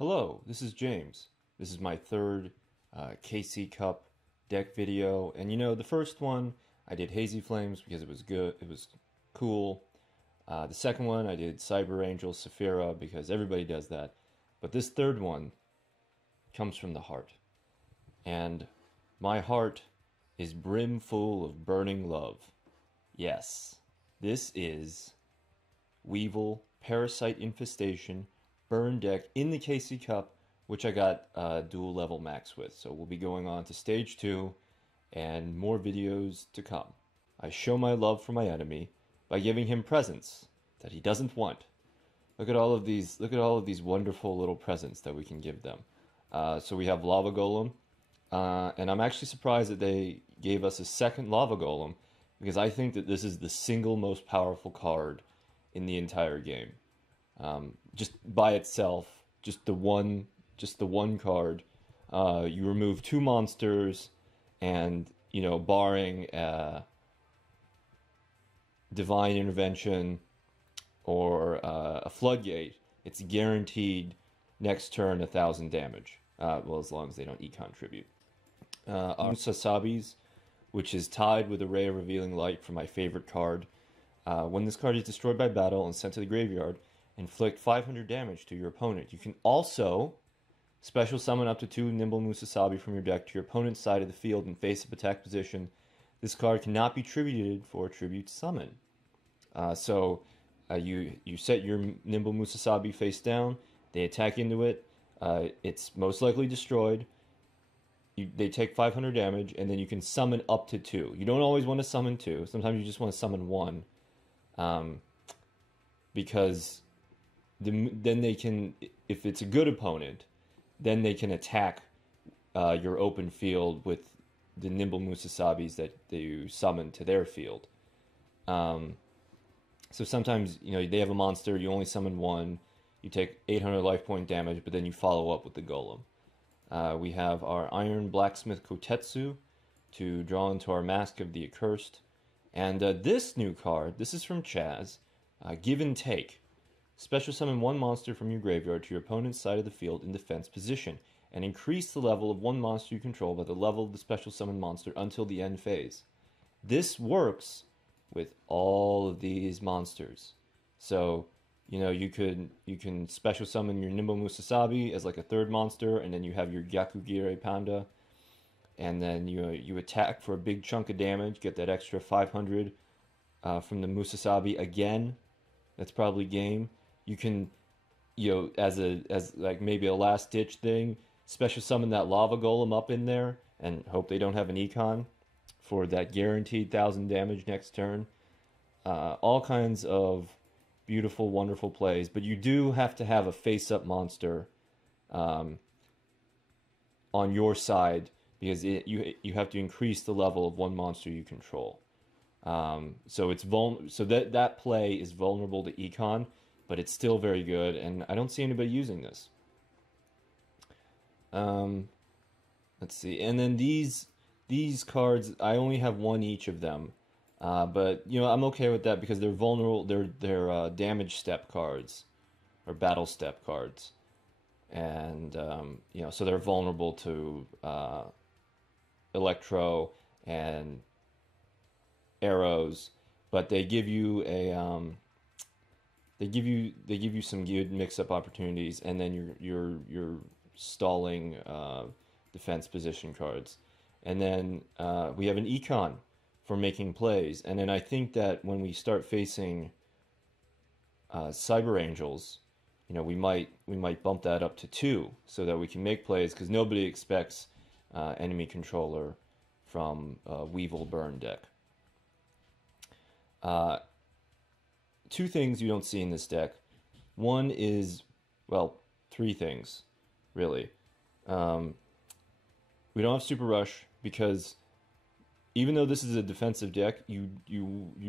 Hello, this is James. This is my third KC Cup deck video, and the first one I did Hazy Flames because it was good, it was cool. The second one I did Cyber Angel Saphira because everybody does that, but this third one comes from the heart, and my heart is brimful of burning love. Yes, this is Weevil Parasite Infestation burn deck in the KC Cup, which I got dual level max with. So we'll be going on to stage 2 and more videos to come. I show my love for my enemy by giving him presents that he doesn't want. Look at all of these wonderful little presents that we can give them. So we have Lava Golem, and I'm actually surprised that they gave us a second Lava Golem because I think that this is the single most powerful card in the entire game. Just by itself, just the one card, you remove 2 monsters, and barring divine intervention or a floodgate, it's guaranteed next turn 1,000 damage. Well, as long as they don't econ tribute. Our Sasabi's, which is tied with a Ray of Revealing Light for my favorite card. When this card is destroyed by battle and sent to the graveyard, inflict 500 damage to your opponent. You can also special summon up to 2 Nimble Musasabi from your deck to your opponent's side of the field in face-up attack position. This card cannot be tributed for a tribute summon. You set your Nimble Musasabi face down, they attack into it, it's most likely destroyed, they take 500 damage, and then you can summon up to 2. You don't always want to summon 2, sometimes you just want to summon 1. Because then they can, if it's a good opponent, then they can attack your open field with the Nimble Musasabis that you summon to their field. So sometimes, they have a monster, you only summon 1, you take 800 life point damage, but then you follow up with the Golem. We have our Iron Blacksmith Kotetsu to draw into our Mask of the Accursed. And this new card, this is from Chaz, Give and Take. Special summon 1 monster from your graveyard to your opponent's side of the field in defense position, and increase the level of 1 monster you control by the level of the special summon monster until the end phase. This works with all of these monsters. So, you can special summon your Nimble Musasabi as like a 3rd monster, and then you have your Gyakugire Panda, and then you attack for a big chunk of damage, get that extra 500 from the Musasabi again. That's probably game. You can, as like maybe a last ditch thing, special summon that Lava Golem up in there and hope they don't have an econ for that guaranteed 1,000 damage next turn. All kinds of beautiful, wonderful plays, but you do have to have a face-up monster on your side because you have to increase the level of 1 monster you control. So that play is vulnerable to econ, but it's still very good, and I don't see anybody using this. Let's see, and then these cards, I only have 1 each of them, but I'm okay with that because they're vulnerable. They're damage step cards or battle step cards, and so they're vulnerable to electro and arrows, but they give you a they give you some good mix-up opportunities, and then you're stalling defense position cards, and then we have an econ for making plays, and then I think that when we start facing Cyber Angels, we might bump that up to 2 so that we can make plays because nobody expects enemy controller from Weevil burn deck. 2 things you don't see in this deck. One is, well, 3 things, really. We don't have Super Rush because even though this is a defensive deck, you're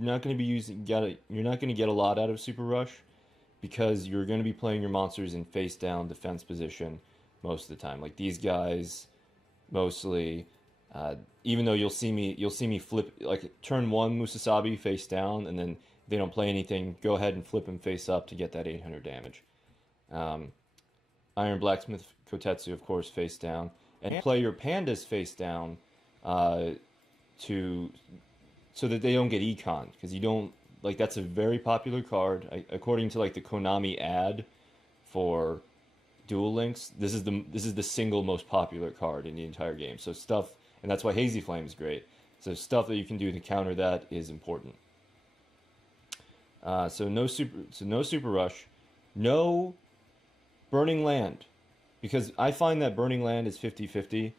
not going to be you're not going to get a lot out of Super Rush because you're going to be playing your monsters in face down defense position most of the time. Like these guys, mostly. Even though you'll see me flip, like turn 1 Musasabi face down, and then if they don't play anything, go ahead and flip him face up to get that 800 damage. Iron Blacksmith Kotetsu, of course, face down, and play your pandas face down uh, to so that they don't get econ, because you don't like that's a very popular card. According to like the Konami ad for Duel Links, this is the single most popular card in the entire game. So stuff, and that's why Hazy Flame is great. So stuff that you can do to counter that is important. So no super rush, no burning land, because I find that burning land is 50-50.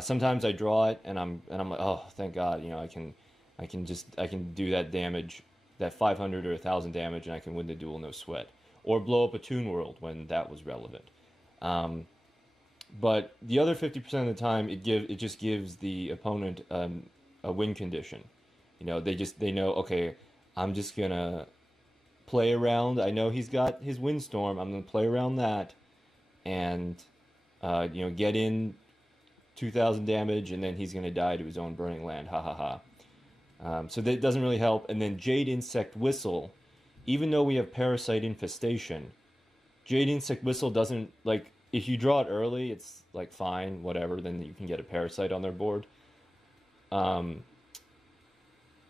Sometimes I draw it and I'm like, oh, thank God, I can do that damage, that 500 or 1,000 damage, and I can win the duel no sweat, or blow up a Toon World when that was relevant. But the other 50% of the time, it just gives the opponent a win condition. They know, okay, I'm just gonna play around. I know he's got his Windstorm. I'm gonna play around that, and get in 2,000 damage, and then he's gonna die to his own burning land. Ha ha ha. So that doesn't really help. And then Jade Insect Whistle, even though we have Parasite Infestation, Jade Insect Whistle doesn't, like, if you draw it early, it's like fine, whatever. Then you can get a Parasite on their board.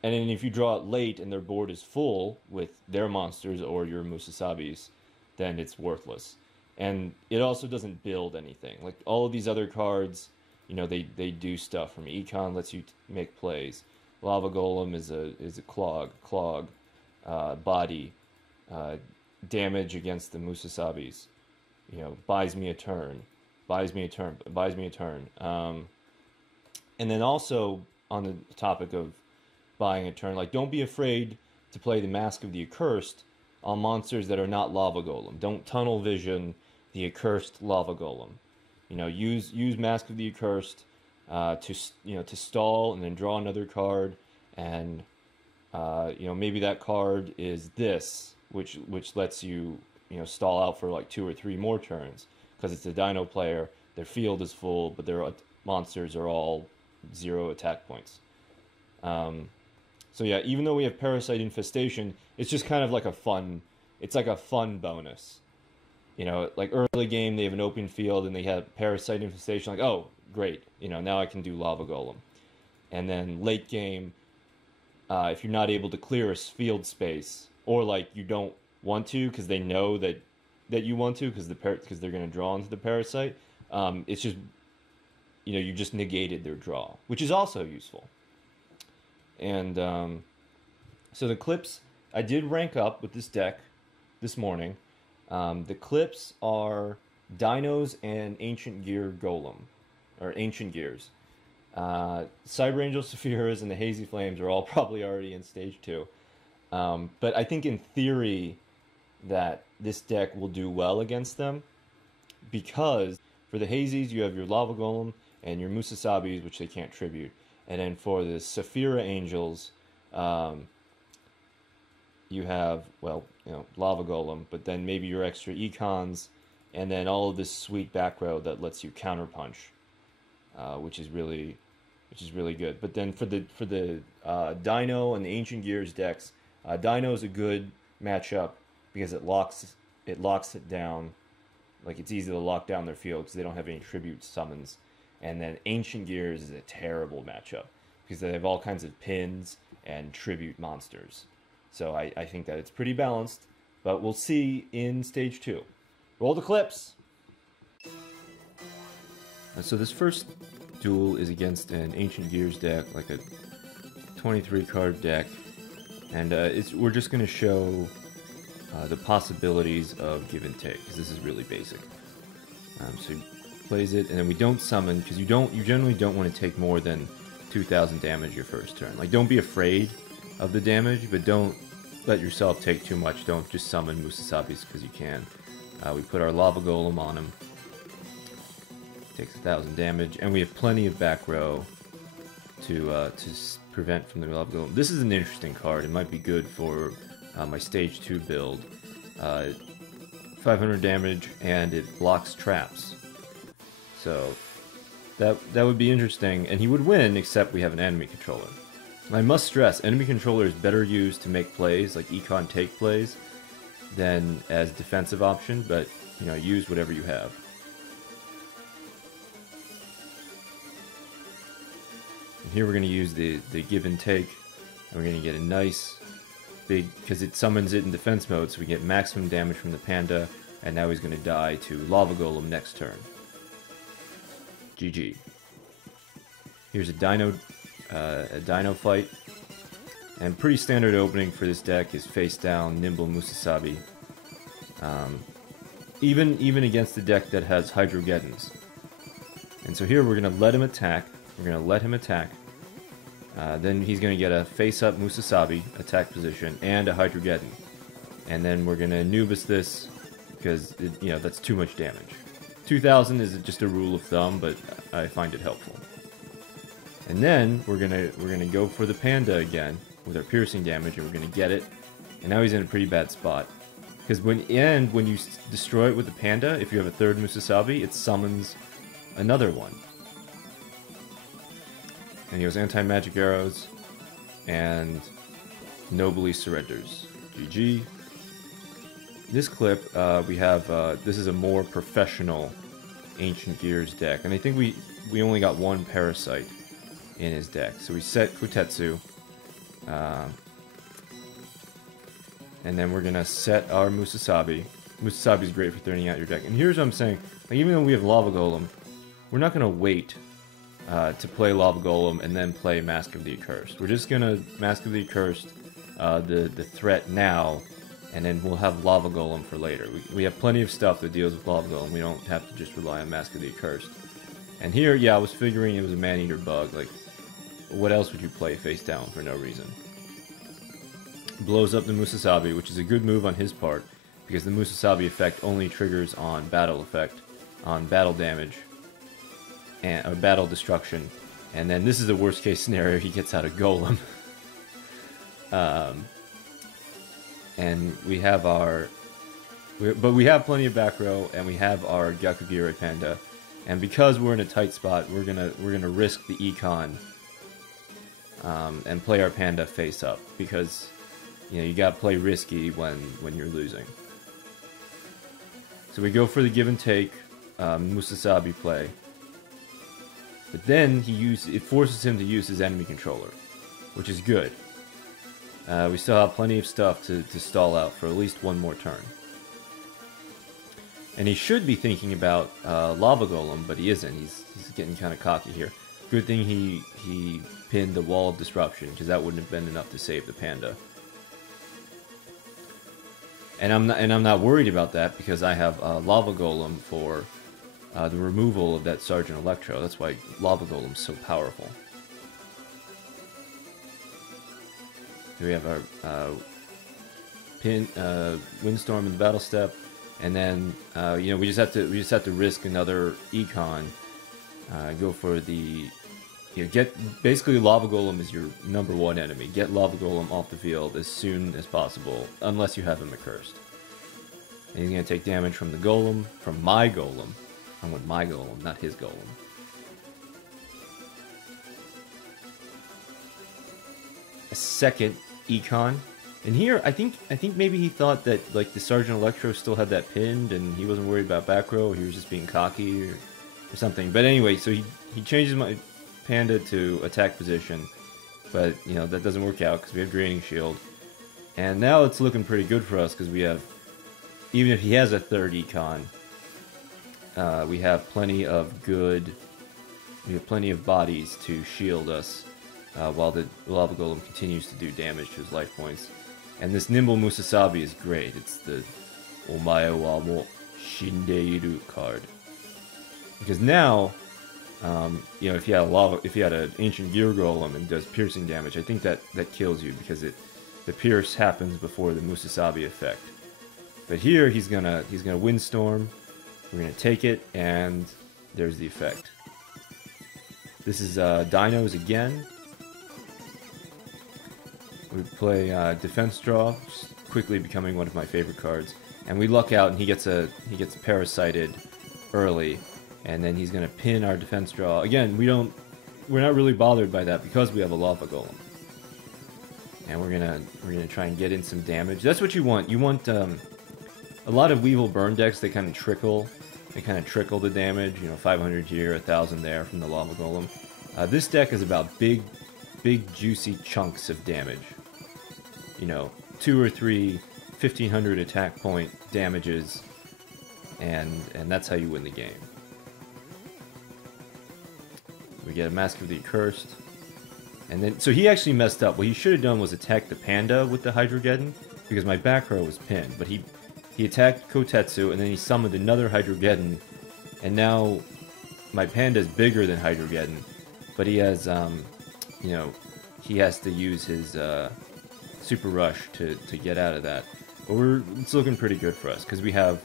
And then if you draw it late and their board is full with their monsters or your Musasabis, then it's worthless. And it also doesn't build anything. Like all of these other cards, they do stuff. From Econ lets you make plays. Lava Golem is a clog, body, damage against the Musasabis. Buys me a turn. And then also on the topic of buying a turn, like, don't be afraid to play the Mask of the Accursed on monsters that are not Lava Golem. Don't tunnel vision the Accursed Lava Golem. Use Mask of the Accursed to stall and then draw another card, and maybe that card is this, which lets you stall out for like 2 or 3 more turns, because it's a Dino player. Their field is full, but their monsters are all 0 attack points. So yeah, even though we have Parasite Infestation, it's just kind of like a fun bonus. Like early game, they have an open field and they have Parasite Infestation, like, oh, great, now I can do Lava Golem. And then late game, if you're not able to clear a field space, or like you don't want to because they know that you want to, because they're going to draw into the Parasite, it's just, you just negated their draw, which is also useful. And so the clips, I did rank up with this deck this morning. The clips are Dinos and Ancient Gear Golem, or Ancient Gears. Cyber Angel Sephiras and the Hazy Flames are all probably already in Stage 2. But I think in theory that this deck will do well against them, because for the Hazies you have your Lava Golem and your Musasabis, which they can't tribute. And then for the Saphira Angels, you have, Lava Golem, but then maybe your extra Econs, and then all of this sweet back row that lets you counterpunch, which is really good. But then for the Dino and the Ancient Gears decks, Dino is a good matchup because it locks it down. Like, it's easy to lock down their field because they don't have any tribute summons. And then Ancient Gears is a terrible matchup because they have all kinds of pins and tribute monsters. So I think that it's pretty balanced, but we'll see in Stage 2. Roll the clips! So this first duel is against an Ancient Gears deck, like a 23-card deck. And we're just going to show the possibilities of give and take, because this is really basic. So he plays it, and then we don't summon, because you generally don't want to take more than 2,000 damage your first turn. Like, don't be afraid of the damage, but don't let yourself take too much. Don't just summon Musasabis because you can. We put our Lava Golem on him. Takes 1,000 damage, and we have plenty of back row to prevent from the Lava Golem. This is an interesting card. It might be good for my Stage 2 build. 500 damage, and it blocks traps. So that would be interesting, and he would win, except we have an enemy controller. I must stress, enemy controller is better used to make plays, like Econ take plays, than as defensive option, but you know, use whatever you have. And here we're going to use the give and take, and we're going to get a nice big, because it summons it in defense mode, so we get maximum damage from the panda, and now he's going to die to Lava Golem next turn. GG. Here's a Dino fight, and pretty standard opening for this deck is face down Nimble Musasabi. Even against the deck that has Hydrogeddons. And so here we're going to let him attack. Then he's going to get a face-up Musasabi attack position and a Hydrogeddon. And then we're going to Anubis this because, you know, that's too much damage. 2000 is just a rule of thumb, but I find it helpful. And then we're gonna go for the panda again with our piercing damage, and we're gonna get it. And now he's in a pretty bad spot. Because when you destroy it with the panda, if you have a third Musasabi, it summons another one. And he goes anti-magic arrows, and nobly surrenders. GG. This clip, we have, this is a more professional Ancient Gears deck. And I think we only got one Parasite in his deck. So we set Kotetsu. And then we're going to set our Musasabi. Musasabi is great for throwing out your deck. And here's what I'm saying. Like, even though we have Lava Golem, we're not going to wait to play Lava Golem and then play Mask of the Accursed. We're just going to Mask of the Accursed the threat now, and then we'll have Lava Golem for later. We have plenty of stuff that deals with Lava Golem. We don't have to just rely on Mask of the Accursed. And here, yeah, I was figuring it was a Man-Eater bug. Like, what else would you play face down for no reason? Blows up the Musasabi, which is a good move on his part, because the Musasabi effect only triggers on battle damage, and battle destruction. And then this is the worst case scenario, he gets out a Golem. And we have but we have plenty of back row, and we have our Gyakugiri Panda. And because we're in a tight spot, we're gonna risk the econ and play our panda face up, because you know you gotta play risky when you're losing. So we go for the give and take Musasabi play, but then it forces him to use his enemy controller, which is good. We still have plenty of stuff to stall out for at least one more turn. And he should be thinking about Lava Golem, but he isn't. He's getting kind of cocky here. Good thing he pinned the Wall of Disruption, because that wouldn't have been enough to save the panda. And I'm not worried about that, because I have Lava Golem for the removal of that Sergeant Electro. That's why Lava Golem's so powerful. Here we have our Windstorm in the battle step, and then you know we just have to risk another econ. Go for the basically Lava Golem is your #1 enemy. Get Lava Golem off the field as soon as possible, unless you have him accursed. And he's gonna take damage from the Golem, from my Golem. I want my Golem, not his Golem. A second econ, and here I think maybe he thought that like the Sergeant Electro still had that pinned, and he wasn't worried about back row. He was just being cocky or something. But anyway, so he changes my panda to attack position, but you know that doesn't work out because we have Draining Shield, and now it's looking pretty good for us because we have, even if he has a third econ, we have plenty of bodies to shield us. While the Lava Golem continues to do damage to his life points. And this Nimble Musasabi is great. It's the OMAE WA MOU SHINDEIRU card. Because now, you know, if you had an Ancient Gear Golem and does piercing damage, I think that kills you, because the pierce happens before the Musasabi effect. But here he's gonna Windstorm. We're gonna take it, and there's the effect. This is Dinos again. We play Defense Draw, quickly becoming one of my favorite cards, and we luck out, and he gets parasited early, and then he's gonna pin our Defense Draw. Again, we're not really bothered by that because we have a Lava Golem, and we're gonna try and get in some damage. That's what you want. You want a a lot of Weevil burn decks, they kind of trickle the damage, you know, 500 here, 1000 there from the Lava Golem. This deck is about big juicy chunks of damage. You know, 2 or 3 1500 attack point damages, and that's how you win the game. We get a Mask of the Accursed, and then so he actually messed up. What he should have done was attack the Panda with the Hydrogeddon, because my back row was pinned, but he attacked Kotetsu, and then he summoned another Hydrogeddon, and now my Panda is bigger than Hydrogeddon, but he has, you know, he has to use his Super Rush to get out of that. But it's looking pretty good for us, because we have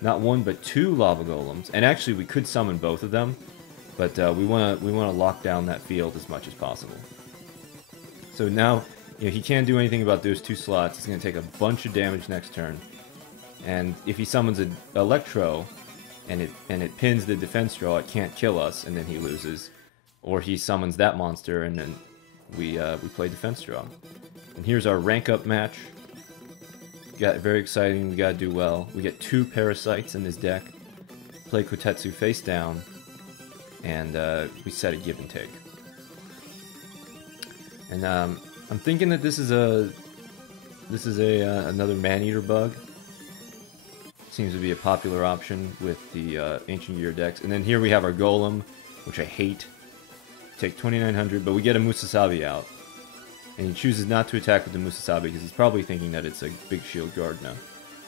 not 1 but 2 Lava Golems, and actually we could summon both of them, but we want to lock down that field as much as possible. So now, you know, he can't do anything about those 2 slots. He's going to take a bunch of damage next turn. And if he summons an Electro, and it pins the defense draw, it can't kill us, and then he loses. Or he summons that monster, and then we play defense draw. And here's our rank up match. Got very exciting. We gotta do well. We get 2 Parasites in this deck. Play Kotetsu face down, and we set a give and take. And I'm thinking that this is another Man-Eater bug. Seems to be a popular option with the Ancient Gear decks. And then here we have our Golem, which I hate. Take 2900, but we get a Musasabi out. And he chooses not to attack with the Musasabi because he's probably thinking that it's a big shield guard now.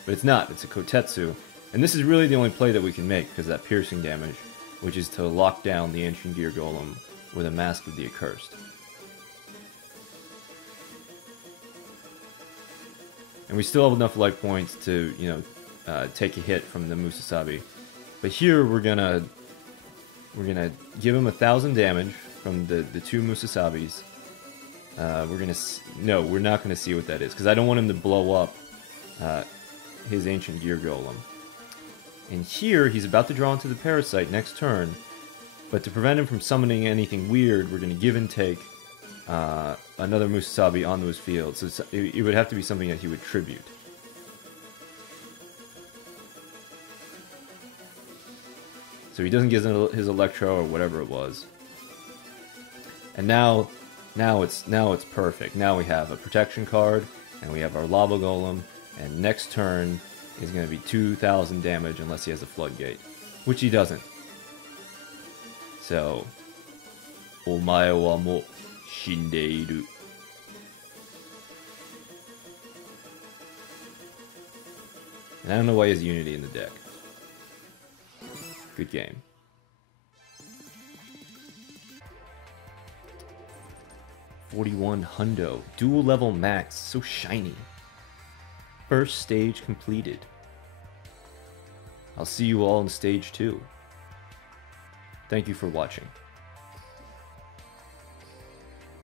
But it's not, it's a Kotetsu. And this is really the only play that we can make because of that piercing damage, which is to lock down the Ancient Gear Golem with a Mask of the Accursed. And we still have enough life points to, you know, take a hit from the Musasabi. But here we're gonna give him 1000 damage from the 2 Musasabis. We're not gonna see what that is because I don't want him to blow up his Ancient Gear Golem. And here he's about to draw into the Parasite next turn, but to prevent him from summoning anything weird, we're gonna give and take another Musasabi onto his field. So it would have to be something that he would tribute. So he doesn't get his Electro or whatever it was. And now it's perfect. Now we have a protection card, and we have our Lava Golem, and next turn is going to be 2000 damage unless he has a Floodgate, which he doesn't. So, OMAE WA MOU SHINDEIRU. And I don't know why he has Unity in the deck. Good game. $41 hundo. Dual level max. So shiny. First stage completed. I'll see you all in stage 2. Thank you for watching.